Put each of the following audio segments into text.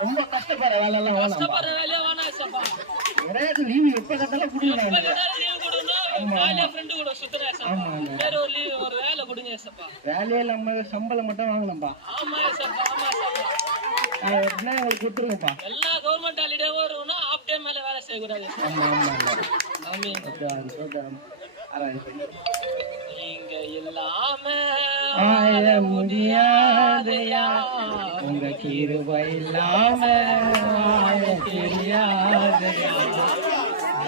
ரொம்ப கஷ்டப்படுற வேலை எல்லாம் லீவு எப்ப கட்டாலும் வேலையே நம்ம சம்பளம் மட்டும் வாங்கணும்பா. உங்களுக்கு கொடுத்துருங்கப்பா. எல்லா கவர்மெண்ட் ஹாலிடேவும் இருக்கும்னா ஹாஃப் டே மேல வேலை செய்யக்கூடாது. நீங்க இல்லாம ஆய முடியாதையா, உங்க கிருபை இல்லாம ஆய தெரியாதையா,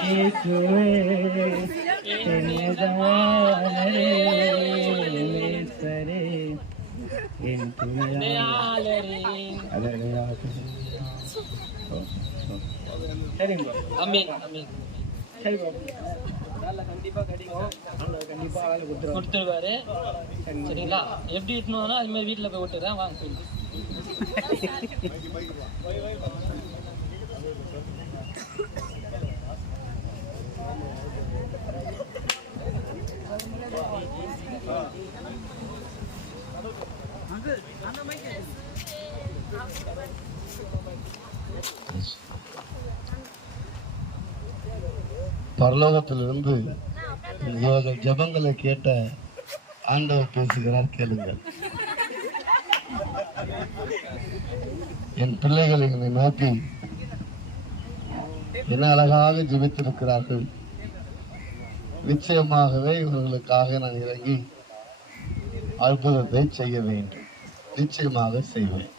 இயேசுவே சரே என் சரிங்க. சரி கண்டிப்பா கிடைக்கும், கண்டிப்பா வேலை கொடுத்துருவாரு. சரிங்களா? எப்படி இட்டுனா அது மாதிரி வீட்டுல போய் விட்டுறேன் வாங்க சொல்லி. பரலோகத்திலிருந்து ஜபங்களை கேட்ட ஆண்டவர் பேசுகிறார், கேளுங்கள். என் பிள்ளைகள் என்னை நோக்கி என்ன அழகாக ஜெபித்திருக்கிறார்கள். நிச்சயமாகவே இவர்களுக்காக நான் இறங்கி அற்புதத்தை செய்ய வேண்டும். நிச்சயமாக செய்வேன்.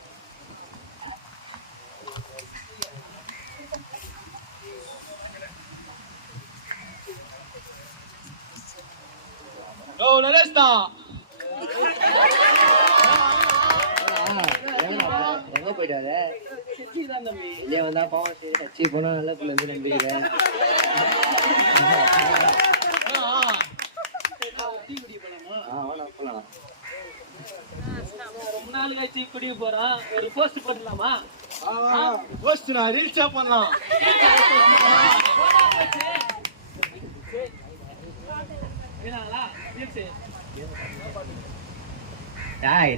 எங்க போயிட்டாங்க? இல்லையா வந்தா பாவம் சரி கட்சி போனா நல்ல பிள்ளை நம்பிக்கிறேன். ரொம்ப நாள் கழிச்சு குடிக்க போறோம். ஒரு போஸ்ட் போட்டுலாமா? போஸ்ட் நான் ரீல்ஸா பண்ணலாம்.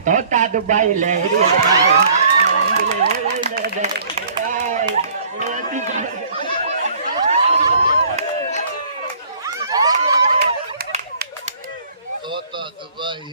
தோட்டா துபாயில தோத்தா துபாய்